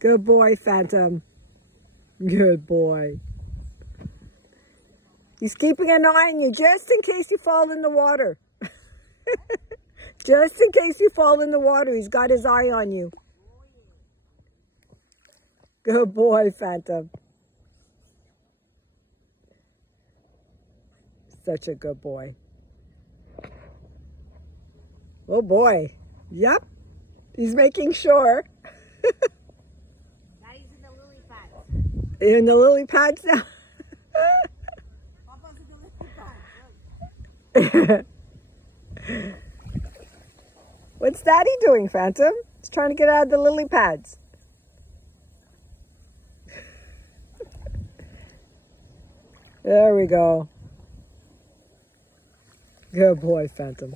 Good boy, Phantom. Good boy. He's keeping an eye on you just in case you fall in the water. Just in case you fall in the water, he's got his eye on you. Good boy, Phantom. Such a good boy. Oh boy. Yep. He's making sure. Now he's in the lily pad. In the lily pads now. Papa's in the lily pad. What's Daddy doing, Phantom? He's trying to get out of the lily pads. There we go. Good boy, Phantom.